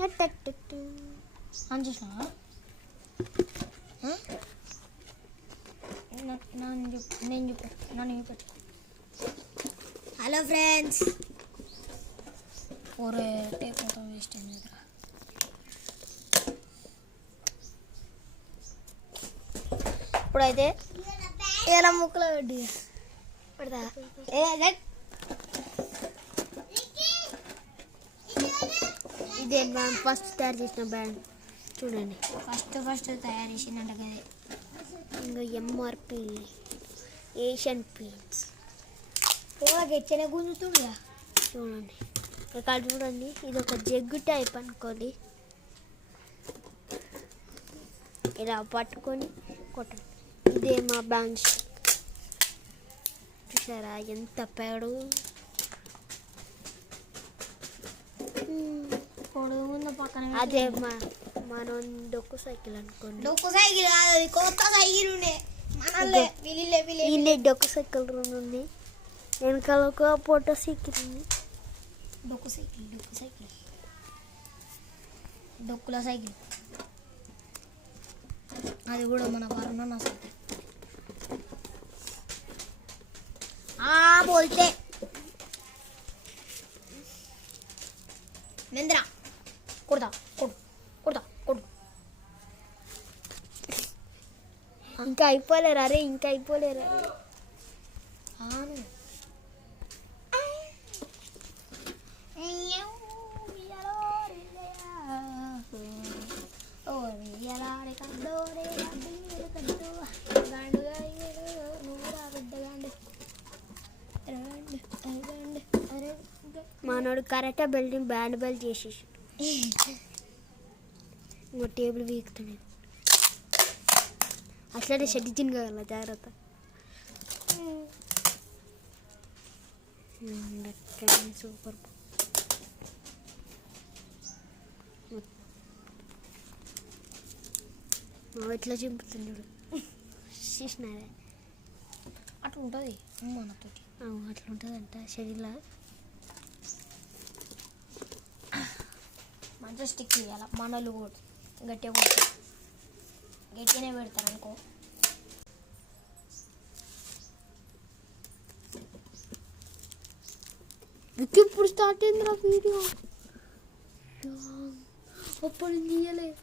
అని చూసినా నేను చూపెట్టు నన్ను చూపెట్టు. హలో ఫ్రెండ్స్, ఒరే టేక్ మొత్తం వేస్ట్ అయింది కదా. ఇప్పుడైతే ఎలా ముక్కలో పెట్టి పెడతా. ఇదే మనం ఫస్ట్ తయారు చేసిన బ్యాండ్ చూడండి. ఫస్ట్ తయారు చేసిందంట కదే. ఇంకా ఎంఆర్పి ఏషియన్ పెయింట్స్ గెచ్చనే గుంజుతుందిగా చూడండి. ఇక్కడ చూడండి, ఇది ఒక జగ్గు టైప్ అనుకోండి. ఇలా పట్టుకొని కొట్టండి. ఇదే మా బ్యాండ్ చూసారా ఎంత పేడు పొడుగుంది పక్కన. అదే మనం డొక్కు సైకిల్ అనుకోండి. డొక్కు సైకిల్ కాదు, అది కొత్త సైకిల్ ఉండే వీళ్ళే డొక్కు సైకిల్ రెండు ఉంది. వెనకాల ఒక ఫోటో సైకిల్ ఉంది. డొక్కుల సైకిల్ అది కూడా మన వరుణ సైకిల్. బోల్తే మెంద్రా కొడతా కొడు. ఇంకా అయిపోలేరు అరే, ఇంకా అయిపోలేరు అరే. మనోడు కరెక్ట్గా బ్యాండ్ బెల్ట్ చేసేసి ఇంకో టేబుల్ వీకుతున్నాడు. అట్లనే షెడ్ తినగల జాగ్రత్త. సూపర్. ఎట్లా చింపుతున్నాడు చూసినారే. అట్లా ఉంటుంది మనతోటి. అట్లా ఉంటుందంట షెడ్లా. మంచిగా స్టిక్ చేయాలి. మనలు కూడా గట్టిగా కొడతారు, గట్టిగానే పెడతారు అనుకో. ఇప్పుడు స్టార్ట్ అయిందిరా వీడియో. అప్పుడు తీయలే.